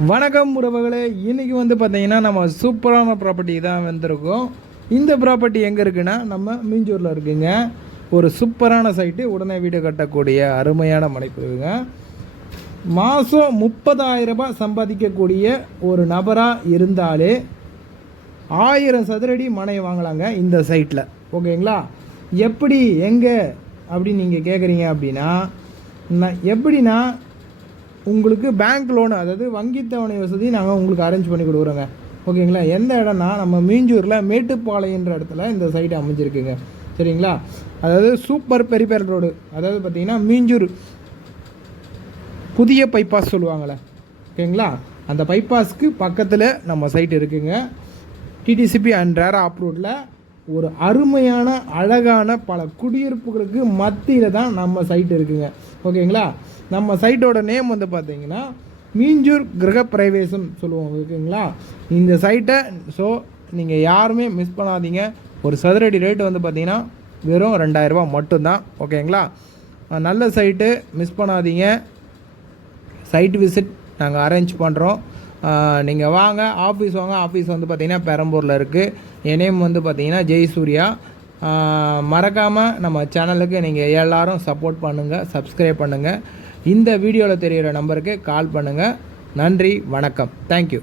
வணக்கம் உறவுகளே, இன்றைக்கி வந்து பார்த்திங்கன்னா நம்ம சூப்பரான ப்ராப்பர்ட்டி தான் வந்திருக்கோம். இந்த ப்ராப்பர்ட்டி எங்கே இருக்குன்னா நம்ம மீஞ்சூரில் இருக்குங்க. ஒரு சூப்பரான சைட்டு, உடனே வீடு கட்டக்கூடிய அருமையான மனைப்பிரிவுங்க. மாதம் 30,000 ரூபாய் சம்பாதிக்கக்கூடிய ஒரு நபராக இருந்தாலே 1000 சதுரடி மனை வாங்கலாங்க இந்த சைட்டில். ஓகேங்களா? எப்படி எங்கே அப்படின்னு நீங்கள் கேட்குறீங்க அப்படின்னா, எப்படின்னா உங்களுக்கு பேங்க் லோனு, அதாவது வங்கி தவணை வசதி நாங்கள் உங்களுக்கு அரேஞ்ச் பண்ணி கொடுக்குறோங்க. ஓகேங்களா? எந்த இடம்னா நம்ம மீஞ்சூரில் மேட்டுப்பாளையன்ற இடத்துல இந்த சைட்டு அமைஞ்சிருக்குங்க. சரிங்களா? அதாவது சூப்பர் பெரிபெர் ரோடு, அதாவது பார்த்திங்கன்னா மீஞ்சூர் புதிய பைபாஸ் சொல்லுவாங்களே, ஓகேங்களா? அந்த பைபாஸ்க்கு பக்கத்தில் நம்ம சைட் இருக்குங்க. டிடிசிபி அண்ட் ரேரா அப்ரூவ்டில் ஒரு அருமையான அழகான பல குடியிருப்புகளுக்கு மத்தியில் தான் நம்ம சைட் இருக்குங்க. ஓகேங்களா? நம்ம சைட்டோட நேம் வந்து பார்த்திங்கன்னா மீஞ்சூர் கிரகப்பிரவேசம் சொல்லுவோம். ஓகேங்களா? இந்த சைட்டை ஸோ நீங்கள் யாருமே மிஸ் பண்ணாதீங்க. ஒரு சதுரடி ரேட்டு வந்து பார்த்திங்கன்னா வெறும் 2000 ரூபா மட்டும்தான். ஓகேங்களா? நல்ல சைட்டு, மிஸ் பண்ணாதீங்க. சைட் விசிட் நாங்கள் அரேஞ்ச் பண்ணுறோம். நீங்கள் வாங்க, ஆஃபீஸ் வாங்க. ஆஃபீஸ் வந்து பார்த்திங்கன்னா பெரம்பூரில் இருக்குது. என் நேம் வந்து பார்த்திங்கன்னா ஜெயசூர்யா. மறக்காமல் நம்ம சேனலுக்கு நீங்கள் எல்லோரும் சப்போர்ட் பண்ணுங்கள், சப்ஸ்கிரைப் பண்ணுங்கள். இந்த வீடியோவில் தெரிகிற நம்பருக்கு கால் பண்ணுங்கள். நன்றி, வணக்கம், தேங்க்யூ.